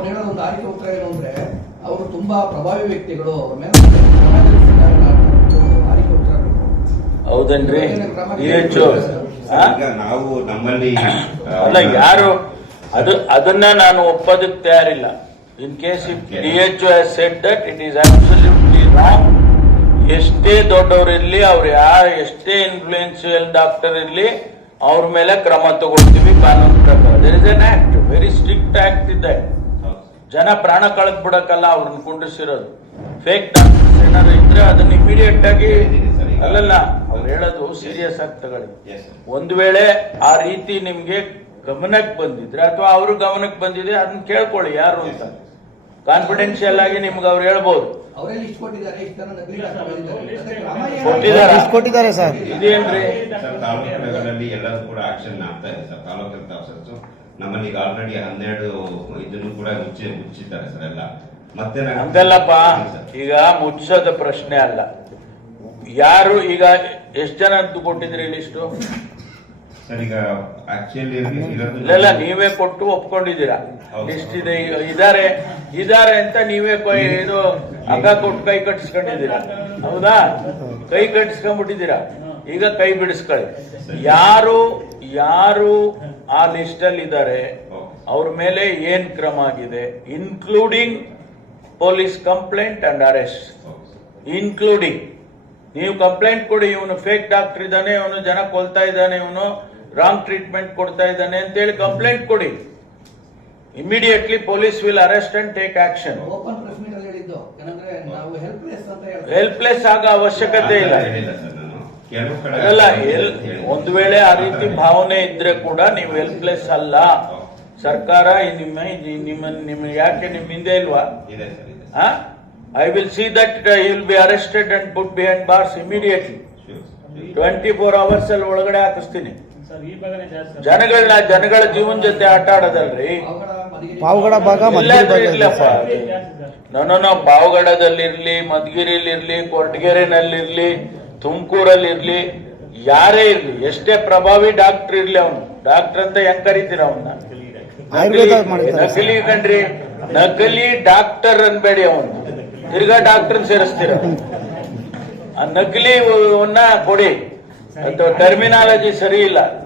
ಅವ್ರು ಹೇಳೋದು ಒಂದು ಆರ್ಥಿಕ ಉತ್ತರ ಏನು ಅಂದ್ರೆ ಅವರು ತುಂಬಾ ಪ್ರಭಾವಿ ವ್ಯಕ್ತಿಗಳು ಅವ್ರ ಮೇಲೆ ಕ್ರಮ ಜರುಗಿಸಿದ್ದಾರೆ ಆರ್ಥಿಕ ಉತ್ತರ ಬೇಕು. ಹೌದನ್ರಿ ಈಗ ನಾವು ನಮ್ಮಲ್ಲಿ ಅಲ್ಲ ಯಾರು ಅದನ್ನ ನಾನು ಒಪ್ಪೋದಕ್ಕೆ ತಯಾರಿಲ್ಲ. In case if DHO has said that it is absolutely wrong. ಎಷ್ಟೇ ದೊಡ್ಡವರಿರ್ಲಿ ಅವ್ರು ಎಷ್ಟೇ ಇನ್ಫ್ಲೂಯೆನ್ಷಿಯಲ್ ಡಾಕ್ಟರ್ ಇರ್ಲಿ ಅವ್ರ ಮೇಲೆ ಕ್ರಮ ತಗೊಳ್ತೀವಿ ಕಾನೂನು ಪ್ರಕಾರ. There is an act, very strict act ಇದೆ. ಜನ ಪ್ರಾಣ ಕಳೆದ್ ಬಿಡಕ್ಕಲ್ಲ ಅವ್ರನ್ನ ಕುಂಡ್ರಿಸಿರೋದು. ಫೇಕ್ ಡಾಕ್ಟರ್ಸ್ ಏನಾದ್ರು ಇದ್ರೆ ಅದನ್ನ ಇಮಿಡಿಯೇಟ್ ಆಗಿ ಅಲ್ಲಲ್ಲ ಅವ್ರು ಹೇಳೋದು ಸೀರಿಯಸ್ ಆಗಿ ತಗೊಳ್ಳಿ. ಒಂದು ವೇಳೆ ಆ ರೀತಿ ನಿಮ್ಗೆ ಗಮನಕ್ಕೆ ಬಂದಿದ್ರೆ ಅಥವಾ ಅವ್ರ ಗಮನಕ್ಕೆ ಬಂದಿದೆ ಅದನ್ನ ಕೇಳ್ಕೊಳ್ಳಿ ಯಾರು ಅಂತ. ಕಾನ್ಫಿಡೆನ್ಷಿಯಲ್ ಆಗಿ ನಿಮ್ಗೆ ಅವ್ರು ಹೇಳ್ಬೋದು. ಕೊಟ್ಟಿದ್ದಾರೆ ಸರ್. ಇದೇನ್ರಿ ತಾಲೂಕುಗಳಲ್ಲಿ ಎಲ್ಲರೂ ಕೂಡ ಆಕ್ಷನ್ ಆಗ್ತಾ ಇದೆ ಸರ್. ತಾಲೂಕು ಹೆಲ್ತ್ ಆಫೀಸರ್ಸ್ ನಮ್ಮಲ್ಲಿ ಈಗ ಆಲ್ರೆಡಿ 12 ಇದನ್ನು ಕೂಡ ಮುಚ್ಚಿದ್ದಾರೆ ಸರ್ ಎಲ್ಲ. ಮತ್ತೆ ಅಂತಲ್ಲಪ್ಪ, ಈಗ ಮುಚ್ಚೋದ ಪ್ರಶ್ನೆ ಅಲ್ಲ. ಯಾರು ಈಗ ಎಷ್ಟು ಜನ ಅಂತ ಕೊಟ್ಟಿದ್ರಿ ಲಿಸ್ಟು? ಸರ್ ಈಗ ಆಕ್ಚುಲಿ ಇಲ್ಲ ನೀವೇ ಕೊಟ್ಟು ಒಪ್ಕೊಂಡಿದ್ದೀರಾ. ಲಿಸ್ಟ್ ಇದೆ ಇದಾರೆ ಅಂತ ನೀವೇ ಇದು ಹಗ್ಗ ಕೊಟ್ಟು ಕೈ ಕಟ್ಟಿಸ್ಕೊಂಡಿದ್ದೀರಾ. ಹೌದಾ? ಕೈ ಕಟ್ಟಿಸ್ಕೊಂಡ್ಬಿಟ್ಟಿದ್ದೀರಾ. ಈಗ ಕೈ ಬಿಡಿಸ್ಕೊಳ್ಳಿ. ಯಾರು ಆ ಲಿಸ್ಟ್ ಅಲ್ಲಿ ಇದ್ದಾರೆ ಅವ್ರ ಮೇಲೆ ಏನ್ ಕ್ರಮ ಆಗಿದೆ, including police complaint and arrest. Including ನೀವು ಕಂಪ್ಲೇಂಟ್ ಕೊಡಿ, ಇವನು ಫೇಕ್ ಡಾಕ್ಟರ್ ಇದ್ದಾನೆ, ಇವನು ಜನ ಕೊಲ್ತಾ ಇದ್ದಾನೆ, ಇವನು ರಾಂಗ್ ಟ್ರೀಟ್ಮೆಂಟ್ ಕೊಡ್ತಾ ಇದ್ದಾನೆ ಅಂತೇಳಿ ಕಂಪ್ಲೇಂಟ್ ಕೊಡಿ. Immediately police will arrest and take action. Helpless ಆಗೋ ಅವಶ್ಯಕತೆ ಇಲ್ಲ. ಅಲ್ಲ, ಒಂದು ವೇಳೆ ಆ ರೀತಿ ಭಾವನೆ ಇದ್ರೆ ಕೂಡ ನೀವು ಹೆಲ್ಪ್ಲೆಸ್ ಅಲ್ಲ. ಸರ್ಕಾರ ನಿಮ್ಮ ಯಾಕೆ ನಿಮ್ ಹಿಂದೆ ಇಲ್ವಾ? I will see that you will be arrested and put behind bars immediately. 24 hours ಅಲ್ಲಿ ಒಳಗಡೆ ಹಾಕಿಸ್ತೀನಿ. ಜನಗಳ ಜೀವನ ಜೊತೆ ಆಟ ಆಡೋದಲ್ರಿ. ಪಾವಗಡ ಭಾಗ ಇರ್ಲಪ್ಪ, ನಾನು ಪಾವಗಡದಲ್ಲಿರ್ಲಿ, ಮಧುಗಿರಿಲಿರ್ಲಿ, ಕೊರಟಗೆರೆನಲ್ಲಿರ್ಲಿ, ತುಮಕೂರಲ್ಲಿರ್ಲಿ, ಯಾರೇ ಇರ್ಲಿ, ಎಷ್ಟೇ ಪ್ರಭಾವಿ ಡಾಕ್ಟರ್ ಇರ್ಲಿ, ಅವನು ಡಾಕ್ಟರ್ ಅಂತ ಹೆಂಗ್ ಕರಿತೀರ ಅವನ್ನ? ನಕಲಿ ಕಣ್ರಿ, ನಕಲಿ ಡಾಕ್ಟರ್ ಅನ್ಬೇಡಿ. ಅವನು ತಿರ್ಗಾ ಡಾಕ್ಟರ್ ಸೇರಿಸ್ತೀರ. ಆ ನಕಲಿ ಕೊಡಿ. ಟರ್ಮಿನಾಲಜಿ ಸರಿ ಇಲ್ಲ.